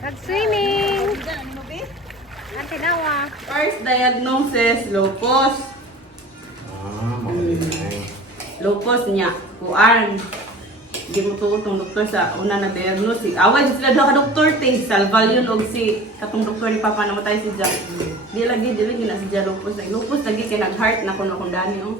Nag-swimming. Antinawa. First diagnosis, lupus. Lupus niya, kuan. Hindi mo tuot ang doktor sa una na diagnosis. Away sila daw ka doktor ting salval yun og si katong doktor ni Papa namatay si Jack. Di lagi na si Jack lupus. Lupus lagi kay nag-heart na kuno kung dani oh.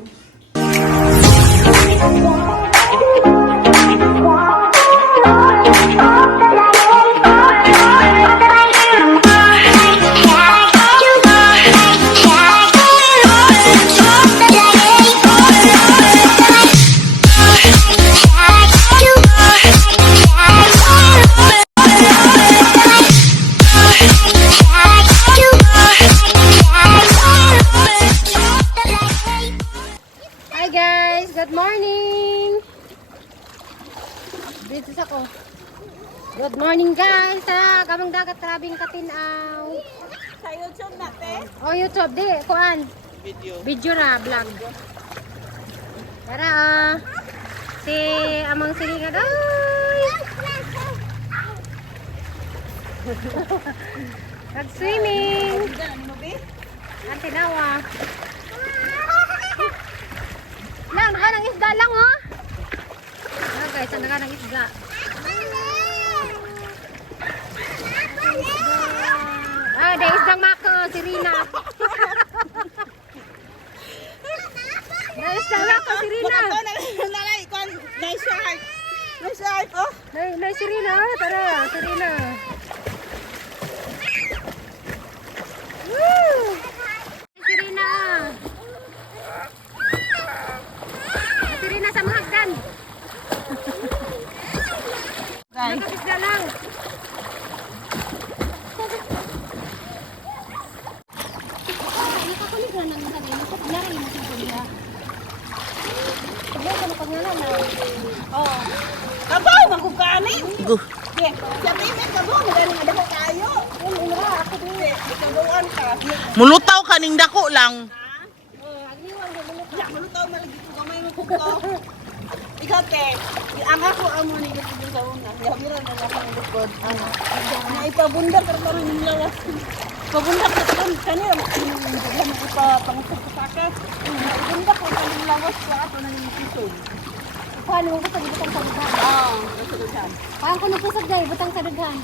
Good morning! Dito ako. Good morning guys! Sa Gamang Dagat Krabing Katinaw. Sa YouTube natin? Oh, YouTube. Di, kuan? Video na, vlog. Tara si Amang Silingan. Ay! Nag-swimming. Antinawa. Lang, naka ng isda lang, oh. Guys, naka ng isda. Ada isdang mako, si Rina. Ada isdang mako, si Rina. Nice shark. Nice shark, oh. Nice si Rina, tara, si Rina. Woo! Si Rina. Sa mga hagdan. Nakakisda lang. Nakakulig na ng sagay. Nakakilari mo sa kuliha. Sabay ka na pagngala na. Oo. Kabaw, magkukanin. Sabihin ka, kabaw, magaling na dako kayo. Ako din. Ikabuan ka. Mulutaw kaning dako lang. Malutaw malagi ko gamay mo kuko. Ikaw te, ang ako amo ni dito sa una. Yamira na lang ang likod. Na ipabunda pero ng lawas. Pabunda ka kanila mo ipapangusap sa ka. Ibunda ko ng lawas sa ato na ni Tito. Paano mo sa butang sa daghan? Sa daghan. Paano ko nagpusag dahil butang sa daghan?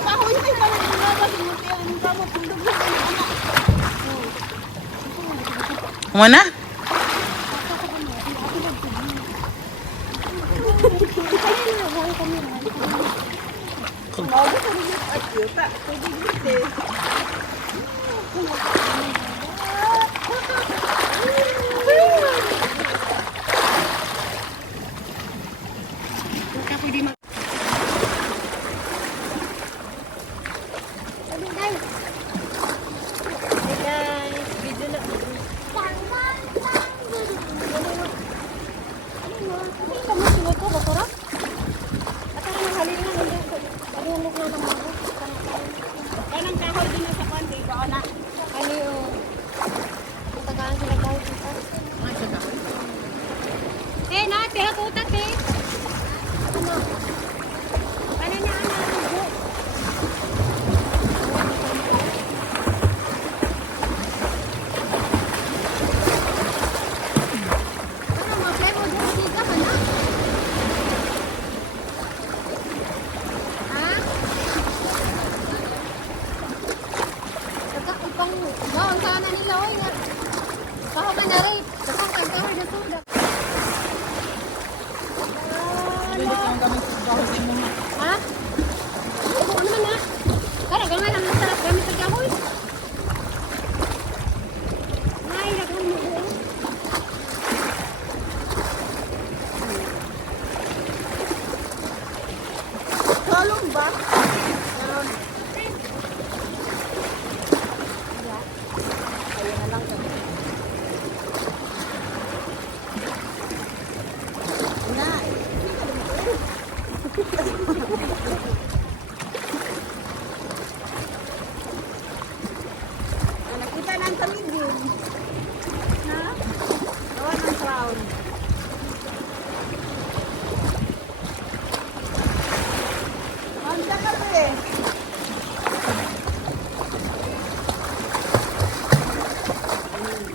Pahoy may pala ng lawas mo te ang kamo pundog na anak. Mana? Kanang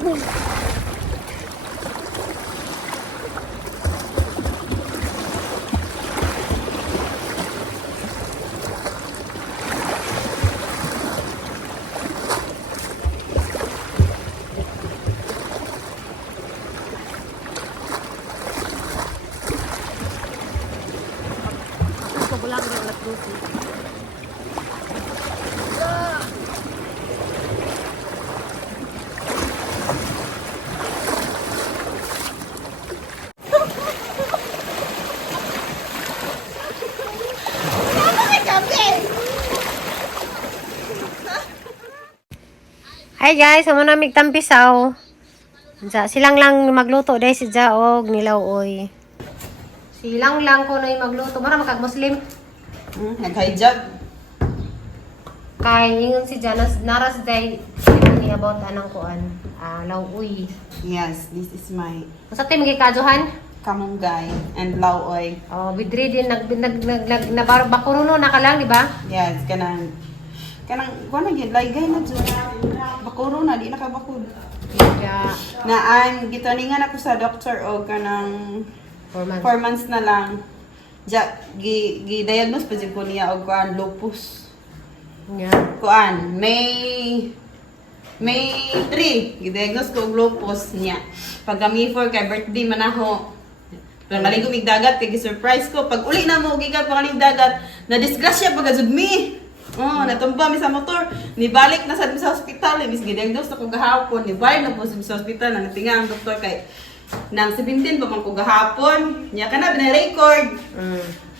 Ako bulang din alas 12. Hi guys, amo na tampisaw. Silang lang magluto dahil si Jaog nilawoy. Silang lang ko na magluto. Mara makag Muslim. Nag-hijab. Kay ingon si Janas naras day ni about anang kuan. Lawoy. Yes, this is my Sa tay magikaduhan? kamunggay and lauoy. Oh, bidri din nabakuruno na ka lang, di ba? Yes, kanang kuan gyud laygay na jud. Bakuro na di nakabakod. Yeah. Naan gitaningan ako sa doctor og kanang 4 months. 4 months na lang. Gi-diagnose pa jud ko niya og kuan lupus. Yeah. Kuan May 3 gi-diagnose ko og lupus niya. Pag kami for kay birthday man ako. Pero maling dagat kay surprise ko pag uli na mo gikan pangaling dagat na disgrasya pag jud mi. Oh, natumba mi sa motor. Nibalik na sad mi sa ospital, mis gi-diagnose ako gahapon. Nibalik na po sa ospital na natinga ang doktor kay nang 17 pa man ko gahapon. Nya kana bina-record.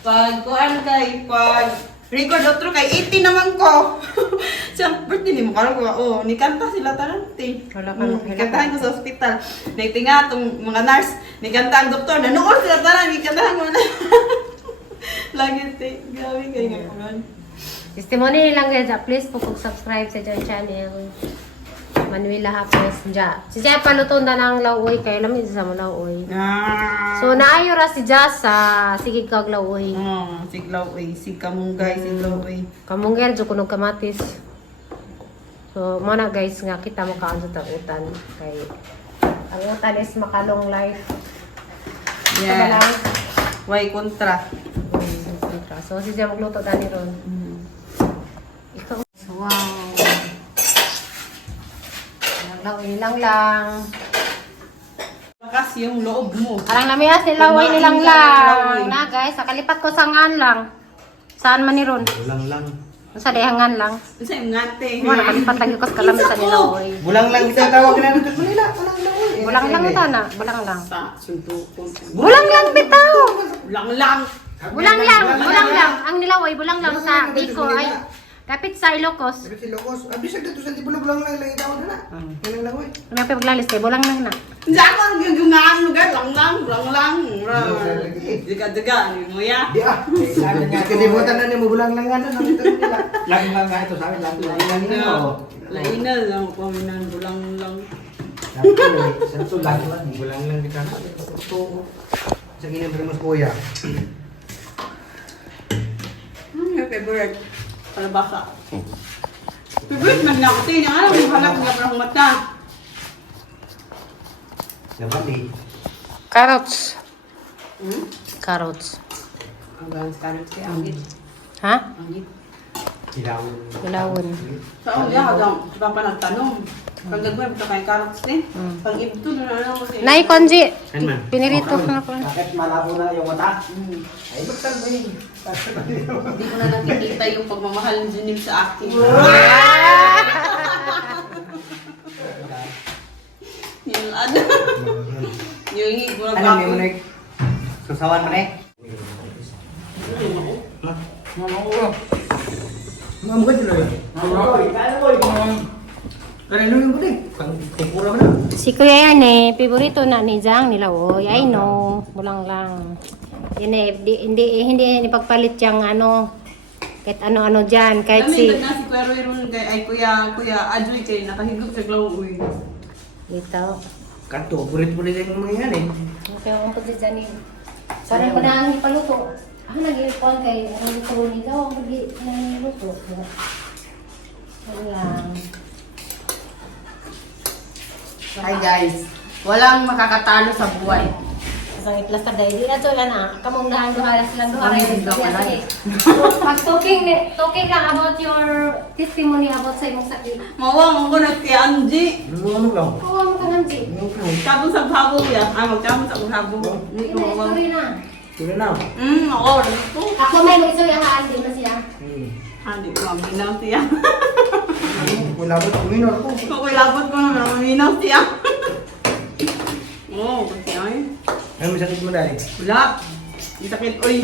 Pag kuan kay pag record doktor kay 18 naman ko. Siyang birthday ni mo karon ko. Oh, nikanta sila tarante. Wala ka Nikantahan ko sa ospital. Nagtinga tong mga nurse, nikanta ang doktor. Nanood sila tanan, nikantahan mo na. Lagi te, gawi kay nga kuan. Testimony lang guys, please po subscribe sa dyan channel. Manuela Hapes. Si Jaya paluto na ng lawoy kay lamig sa mo lawoy. So naayo ra si Jaya sa sige kag lawoy. Oh, siglaw eh, si kamunggay, siglaw eh. Kamungger jo kuno kamatis. So mo na guys nga kita mo kaon sa utan kay ang utan is makalong life. Yeah. Way kontra. So si Jaya magluto tani ron. Ikaw. Wow. Lawoy lang. Bakas yung loob mo. Arang namiyas nilawoy nilang lang. Na guys, nakalipat ko sa ngan lang. Saan man ni ron? Bulang lang. Sa dehangan lang. Kasi yung ngate. Mo nakalipat lagi ko sa kalamit sa nilawoy. Bulang lang kita tawag na ng Manila. Bulang lang. Bulang lang tana, bulang lang. Sa suntukon. Bulang lang bitaw. Bulang lang. Bulang lang. Ang nilawoy bulang lang sa Biko ay kapit sa Ilocos. Pero si Locos, abis agad to sa di bulang lang lang itawag na. Bulang lang oy. May paglalis kay bulang lang na. Diyan ko gugungaan lugar lang lang. Diga ni mo ya. Di ah. Kalibutan na ni mo bulang lang ano nang nila. Lang lang nga ito sa amin lang lang ino. Laina lang paminan bulang lang. Santo lang bulang lang di ka. To. Sa ginang mas kuya. Yung favorite. Palabasa. Favorite man na ako tayo niya. Alam mo, halap nga parang mata. Dapat eh. Carrots. Carrots. Ang gans kanan siya. Anggit. Ha? Anggit. Ilawon. Ilawon. Sa uli, hadang iba pa nagtanong. Pag gagawin, ito kayong carrots din. Pag ibto, ano kasi. Nay Konji. Kan man. Pinirito ko na ko. Bakit malabo na yung mata? Ay, bakit ba yun? Hindi ko na nakikita yung pagmamahal ni Junim sa akin. Yung ano. Yung higura Ano pa may ako. mo susawan mo na eh? Mga mukha dito yun. Karelo yung buti. Kumpura mo na. Si Kuya yan eh, favorito na ni Jang nilawoy. I know, bulang lang. Yan eh, hindi pagpalit yung ano, kahit ano-ano dyan, kahit Kami si... na si Kuya Roy ron kay ay Kuya Adjoy kay nakahigop sa glawuy. Dito. Kanto, burit mo nila yung mga yan eh. Okay, ang po si Janin. Parang ko na ang ipaluto. Nag-iipon kay ang luto nila, ang nag-iluto. Ano lang. Hi guys. Walang makakatalo sa buhay. Sa plus ta dai di na to na kamong duha sila duha Ay, rin. hindi ako wala. Pag talking lang about your testimony about sa imong sakit. Mawang ko na si Angie. Ano lang? Oo, mo ka nanti. Kabon sa habo ya. Magkamot sa habo. Hindi ko Ina mawang. story na. Sige na. Oo. Ito. Ako may mo istorya ha andi na siya. Hindi ko maminaw siya. Wala ba ito? Minor ko. Kung labot ko na maminaw siya. Oo, kasi ay. Ay, masakit mo dahil. Wala. Ang sakit. Uy.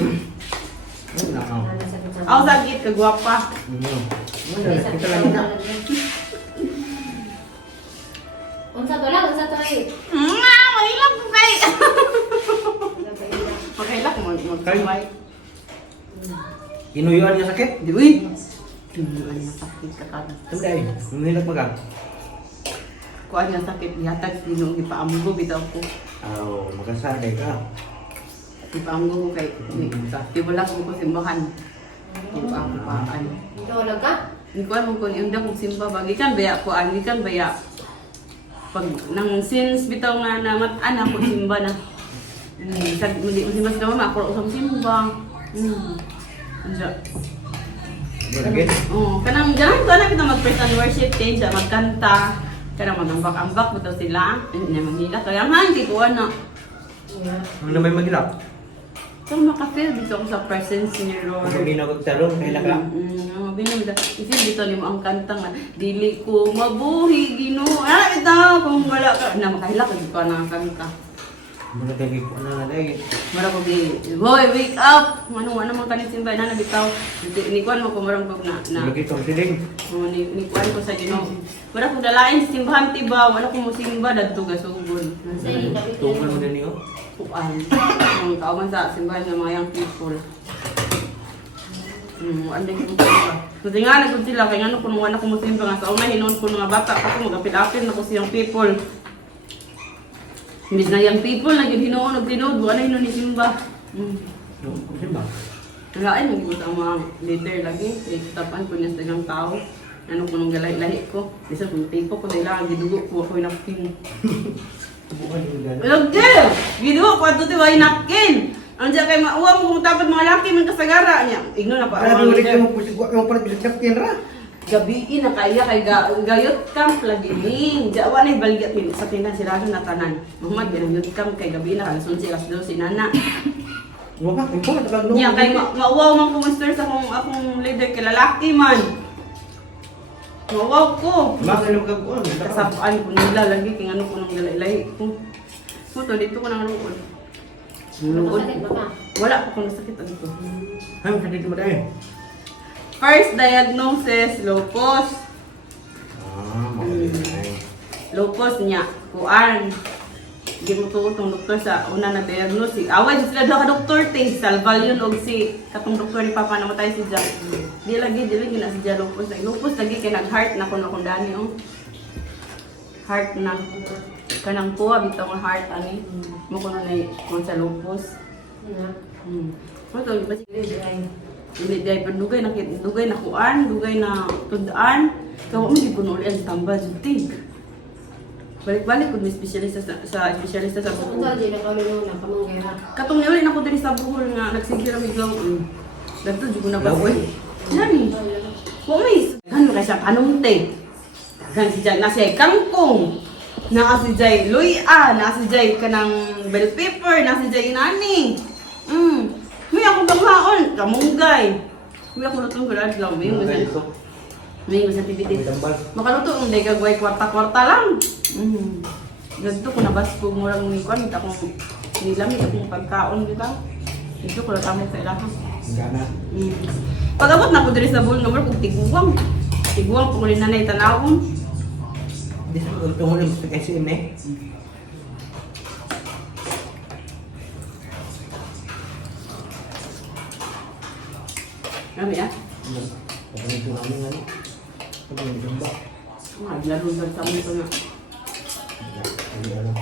Wala ka. Ako sakit. Kagwapa. Kita lang na. Unsa to lang, unsa to ay. Mahilap ko kay. Magkailak mo. Magkaway. Inuyuan niya sakit? Di uy. Tinuluan niya sakit ka kada. Ito dahil. Humilag pa ka. Kuha niya sakit. Yatag sinong ipaamgo bitaw ko. Oo, makasanay ka. Ipaamgo ko kay. Di wala ko ko simbahan. Ipaamgo pa. Ito wala ka? Hindi ko alam kung yung kong simba ba. Gikan baya ko. Gikan baya. Pag nang since bitaw nga na mat-anak ko simba na. Hindi mo simba sa mama. Ako usang simba. Andiyo. Malagit. Oo, kanang ganun ko na kita mag-praise and worship stage, magkanta, kanang mag-ambak-ambak bitaw sila, hindi na manghila, kaya man, di ko ano. Ano na may magilap? So, makafeel dito ako sa presence ni Lord. Kung hindi na magtalong, kailan ka? Binamida. I-feel dito ni mo ang kanta nga, dili ko mabuhi, Ginoo. Ito, kung wala ka, na makahila ka, di ko na kanta. Muna tayo ko na dahil. Mara ko di, boy, wake up! Ano man kanin simbay na nabitaw. Ni kuan mo kumarang ko na. Lagi itong siling. Ni kuan ko sa Ginoo. Mara ko dalain sa simbahan tiba, wala ko mo simba dadto gasugod. Tukan mo na niyo. Kuan. Ang kauman sa simbahan ng mga young people. Anday ko ba. Kasi nga nagod sila kay ngano kuno wala ko mo simba nga sa una hinon ko mga bata ako magapil-apil na ko siyang people. Imbis na young people, nag-hinoon, nag-tinood, wala hinon ni Simba. Kasi ba? Nalain, nag-ibot ang mga leader lagi. Tapan ko niya sa ilang tao. Ano ko nung galay-lahi ko. Isa kung tipo ko, dahil lang, gidugo ko ako yung napkin. Bukan yung gano'n. Lagde! Gidugo ko, ato tiwa yung napkin! Ang dyan kay mauwa mo kung tapat mga laki, man kasagara niya. Igno na pa. Kaya ulit yung palit sa champion ra. Gabiin na kaya kay gayot camp lagi ning jawa na baligya sa tindahan sila na tanan Muhammad ginayot camp kay gabi na kalason sila sa si nana Wala ka, ikaw na tagang niya kay mauwaw man ko mister sa akong leader kay lalaki man mauwaw ko Bakit lang kagkuhan? kasapaan ko nila lagi kay ano ko nang galay ko to dito ko nang luod Masakit ba ka? wala pa ko nasakit dito Ay, sakit mo dahil. first diagnosis lupus lupus niya, kuan. Di mo tuot ang doktor sa una na diagnosis. Away sila daw ka doktor te, salval yun og si katong doktor ni Papa namatay si Jack. Di lagi na si Jack lupus. Lupus lagi kay nag-heart na kuno kung dani oh. Heart na kanang kuha bitaw nga heart ani. Mo kuno na kun sa lupus. Mo to ba hindi dahil pandugay na kuan, dugay na tudaan. Kawa mo di kuno ulit ang tamba jutig. Balik-balik ko may espesyalista sa buhol. Unsa di na kaulo na kamong gera. Katong niuli na ko diri sa buhol nga nagsigil ang iglaw. Dagto jud ko na ba oy. Nani? Wa may ano kay sa kanong te. Gan si Jay na siya kangkong. Na si Jay luya, na si Jay kanang bell pepper, na si Jay nani. May ako ganghaon, kamunggay. May ako lutong gulad lang, may mo sa tibiti. Makaluto ang day gagaway kwarta-kwarta lang. Ganito ko nabas ko murang ni kuan ita kong nilamig akong pagkaon dito. Dito ko tamo sa ilaha. Gana. Pag-abot na ko diri sa bull nga murag tiguwang. Tiguwang ko rin nanay tanawon. Di sa utong ulit sa kasi ini. Kami ah. Ano ito namin nga ni? Ano yung jumba? Lalo sa mo ito nga. Hindi alam.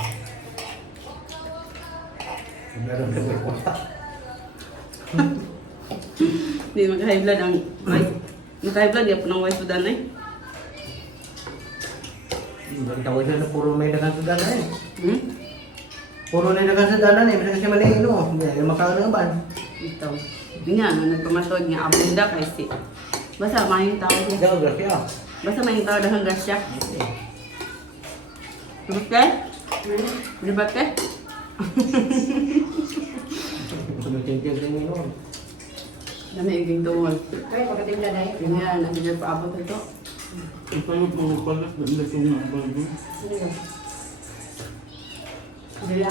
Meron ka ba kwarta? Hindi mag-high blood ang wife. Mag-high blood, di ako ng wife ko danay. Tawag na puro may dagan sa dalan eh. Hmm? Puro na dagan sa dalan eh. Bisa kasi mali no. Hindi makakaroon ng ban. Ito. Hindi nga, nung nagpamatod nga, abunda kasi. Basta mahing tao niya. Geography ah. Basta mahing tao dahan grasya. Diba? Diba te? Sumitintig rin yun. Dami iging tungol. Ay, pagdating na dahil. Yun nga, nandiyan pa abot ito. Ito yung mga palas na ito yung mga Dila.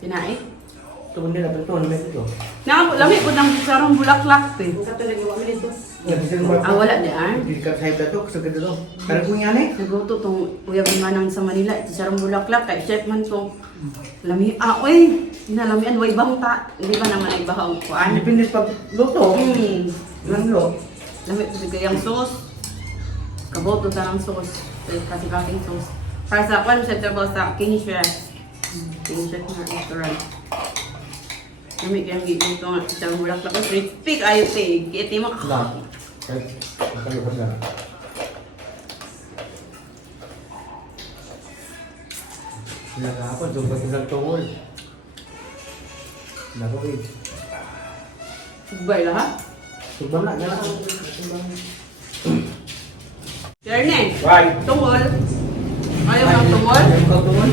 Sinait? Ito nila, ito na may ito. Lami po ng sarong bulaklak te. Ang katulad yung wala dito. Wala di ah. Hindi ka kahit ito, kasagad ito. Karang kung yan eh. Nagluto tong uyab manang sa Manila. Ito sarong bulaklak kay chef man tong lami. Uy! Nalamian, way bangta. Hindi ba naman ay bahaw ko? Depende pag luto. Ilang lo? Lami ko bigay ang sauce. Kaboto ta ng sauce. Kasi kating sauce. Para sa kwan, sa trabaho sa King Chef. King Chef na restaurant. Lami kayang giging ito nga. Isang bulaklak ko. Crispy kayo te. Kiti mo. Lang. Kahit makalabas na. Sila kahapon, doon pa silang tungol. Naku eh. Sugbay lahat. Subang na, gano'n. Jerne, Right. tungol. Ayaw ng tungol. Ayaw ng tungol.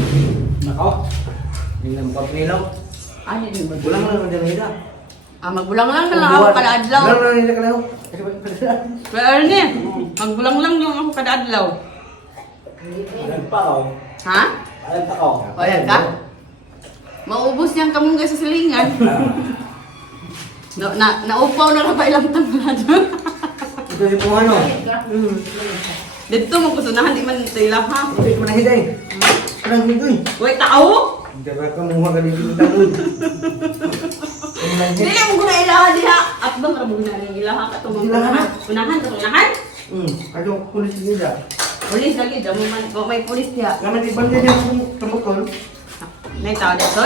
Nako. Hindi na magpapinilaw. Ano din ba? Bulang lang ang dyan na. Magbulang lang na lang ako kada adlaw. Bulang lang nila kalaw. Kasi ba yung pala? Pero Erne, magbulang lang yung ako kada adlaw. Alam pa ako. Ha? Alam pa ako. O yan ka? Maubos niyang kamunggay sa silingan. Naupaw na ba ilang tanglad? Ito yung kung ano. Dito mo kusunahan, di man ito ilang ha? Ito yung manahiday. Parang dito eh. Uy, tao! Hindi ba ka muha ka dito ng tanong? Dili mo guna ilahan diha. At bang rabog na ng ilahan ka itong mga Ilahan? unahan? Itong unahan? Ano pulis nila? Pulis lagi, damo man. Kung may pulis diha. Naman di banda niya kung tumutol. May tao dito.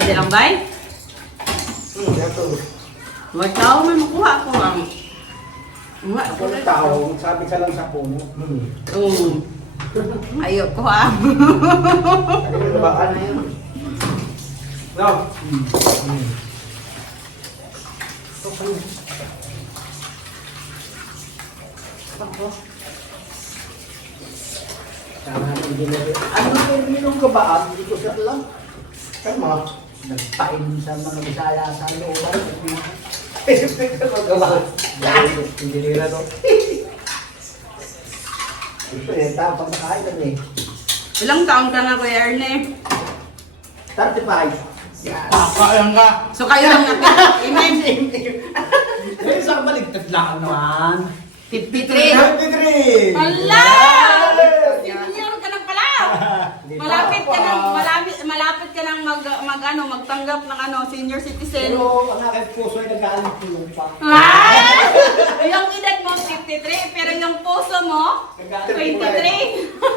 Hindi lang bay? Ito. May tao man makuha ko ang. Nga, Ako ng tao, sabi ka lang sa puno. Ayaw ko ha. Ano yung babaan? No. Ano yung minong kabaan dito sa lang? Tama. Nagpain sa mga Bisaya sa looban. Kabaan. Hindi nila to. Ito eh, tapang nakain na eh. Ilang taon ka na, Kuya Erne? 35. Yan. Kaya nga. So kayo lang Amen. Kaya sa baligtad lang naman. 53. 53! Hala! Senior ka nang pala. Malapit ka nang magtanggap ng senior citizen. Pero ang aking puso ay nag-aalit tulong pa. Yung edad mo 53, pero yung puso mo 23.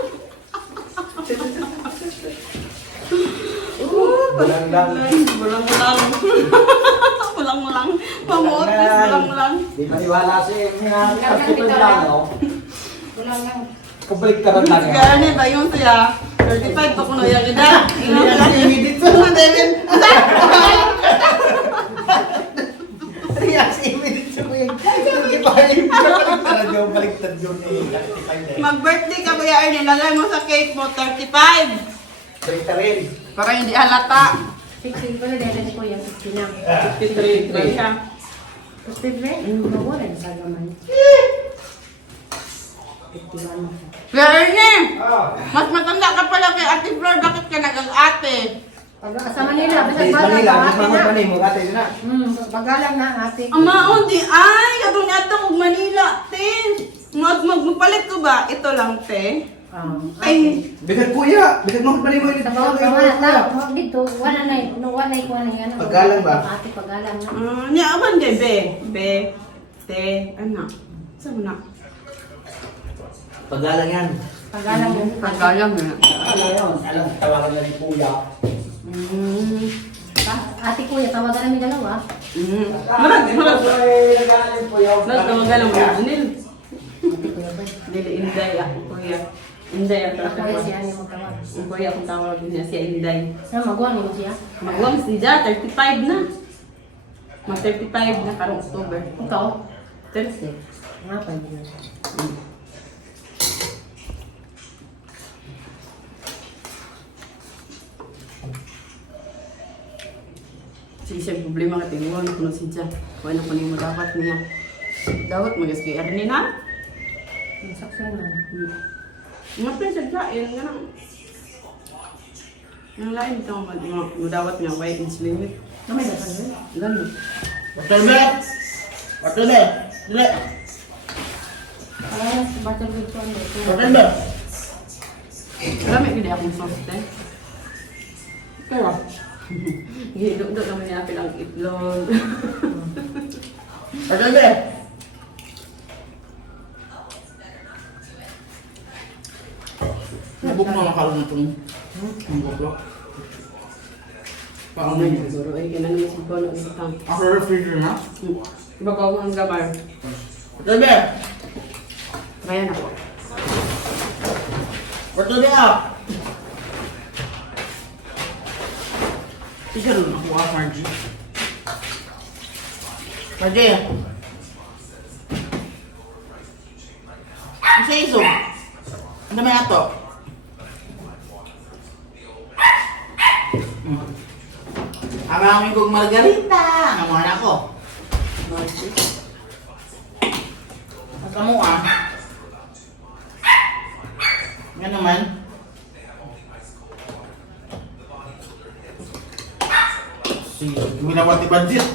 Bulang lang. Bulang-bulang. Bulang-bulang. Mamuot, bulang-bulang. Di maniwala sa iyo. Kapitol lang, no? Wala lang. Kabaliktaran lang yan. Gani ba yung siya? 35 pa kuno yung edad. Hindi na si Amy dito. David. Kaya si Amy dito. Hindi pa rin. Kabaliktaran yung baliktad yun eh. Mag-birthday ka Kuya Ernie, lagay mo sa cake mo 35. Baliktarin. Para hindi halata. 16 ko na dahil ko yung 16 na. 53 ba siya? Gusto ba? Wala yung sagaman. 51 mo siya. Kuya Ernie, Ah. mas matanda ka pala kay Ate Flor, bakit ka nag-ate? Sa Manila, basta Sa balang Manila, na di ate pa na. mo mo ate na. Bagalang na ate. Ama, di ay, katong ato kog Manila, te. Magpalit ko ba? Ito lang, te. Ay, Bigat kuya. Bigat mo pala mo Sa bawang pangalan na, dito, wala na yan. Pagalang ba? Ate, pagalang na. niya awan kay Be, te, anak. Saan mo na? Pagalang yan. Pagalang yun. Pagalang na. Alam yun. Alam, tawagan na ni kuya. Ate kuya, tawagan namin dalawa. Marag. Nag-aalim po yun. Nagtawagan lang mo, Junil. Ate kuya ba? Dili inday ako, kuya. Inday ang Ako tawag. ay siya niya magtawag. Ang kuya akong tawag niya si Inday. Sa magwang mo siya? Magwang si Ja, 35 na. Mag 35 na karong October. Ikaw? Thursday. Nga pa din siya. Sige siya problema ka tingwan kuno si Ja. Kuan ko nimo dapat niya. Dapat magas kay Ernie na. Saksan na. Nga pa siya kain nga nang. Yang lain ito madawat nga way age limit. Namay dasan yun. Ganda. Hotel be! Hotel be! Dili! Para sa batang dito ano. Hotel be! Marami gini akong soft eh. Kaya. Gidok-dok naman niya apil ang itlog. Hotel be! Nabuk mo makaroon na itong buklo. Paano Ay, yun? siguro ay kailan naman si Bono ang isang. Ako refrigerator na? Babaw ang gamar. Hotel be! Kaya na po. Hotel be up! Isa rin ako ah, Margie. Margie! Isa iso. Ano may ato? Amangin kong margarita. Ang mga anak ko. Asa mo ah? Yan naman. Sige, gawin na pati budget.